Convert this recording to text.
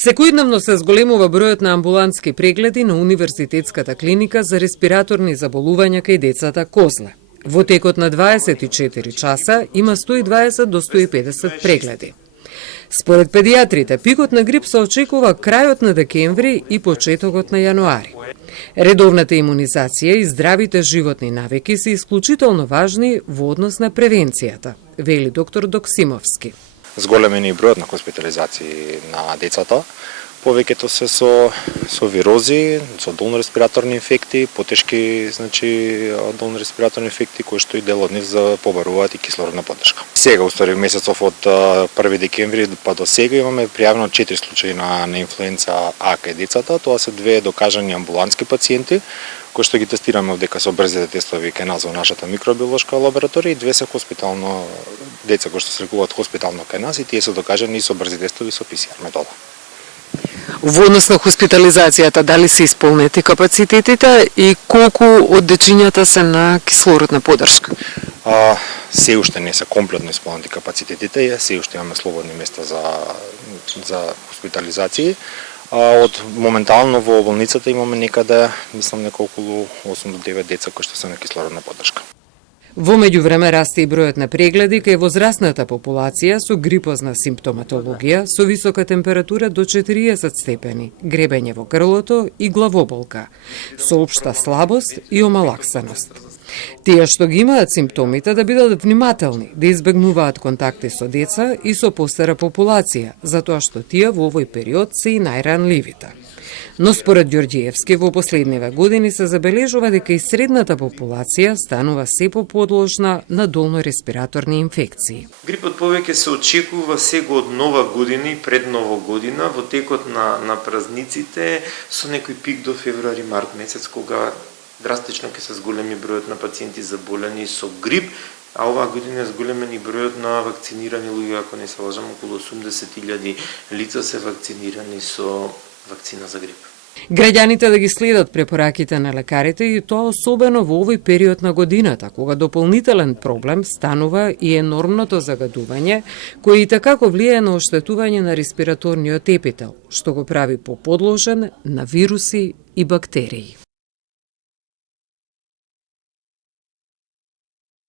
Секојдневно се зголемува бројот на амбулантски прегледи на Универзитетската клиника за респираторни заболувања кај децата Козле. Во текот на 24 часа има 120 до 150 прегледи. Според педијатрите, пикот на грип се очекува крајот на декември и почетокот на јануари. Редовната имунизација и здравите животни навики се исклучително важни во однос на превенцијата, вели доктор Доксимовски. Зголемен е бројот на хоспитализации на децата. Повеќето се со вирози, со долно-респираторни инфекти, потешки, долно респираторни инфекти кои што и дел од нив побаруваат и кислородна поддршка. Сега, устари, месецов од 1 декември па до сега имаме пријавено 4 случаи на инфлуенца А кај децата. Тоа се 2 докажани амбулантски пациенти кои што ги тестираме одека со брзите тестови кај нас во нашата микробиолошка лабораторија, и 2 се хоспитално деца кои што се лекуваат хоспитално кај нас, и тие се докажани и со брзи тестови со ПСР метода. Во однос на хоспитализацијата, дали се исполнети капацитетите и колку од дечињата се на кислородна поддршка? Се уште не се комплетно исполнети капацитетите, се уште имаме слободни места за хоспитализации. Од моментално во болницата имаме некаде, мислам, неколку 8 до 9 деца кои што се на кислородна поддршка. Во меѓувреме расте и бројот на прегледи кај возрастната популација со грипозна симптоматологија, со висока температура до 40 степени, гребење во грлото и главоболка, со општа слабост и омалаксаност. Тие што ги имаат симптомите да бидат внимателни, да избегнуваат контакти со деца и со постара популација, затоа што тие во овој период се и најранливите. Но според Ѓорѓиевски, во последниве години се забележува дека и средната популација станува се поподложна на долно-респираторни инфекции. Грипот повеќе се очекува сега од нова година и пред нова година, во текот на празниците, со некој пик до февруари-март месец, кога драстично ќе се зголеми бројот на пациенти заболени со грип, а оваа година е зголемен и бројот на вакцинирани луѓе, ако не се лажам, околу 80.000 лица се вакцинирани со вакцина за грип. Граѓаните да ги следат препораките на лекарите, и тоа особено во овој период на годината, кога дополнителен проблем станува и енормното загадување, кој и така влијае на оштетување на респираторниот епител, што го прави поподложен на вируси и бактерии.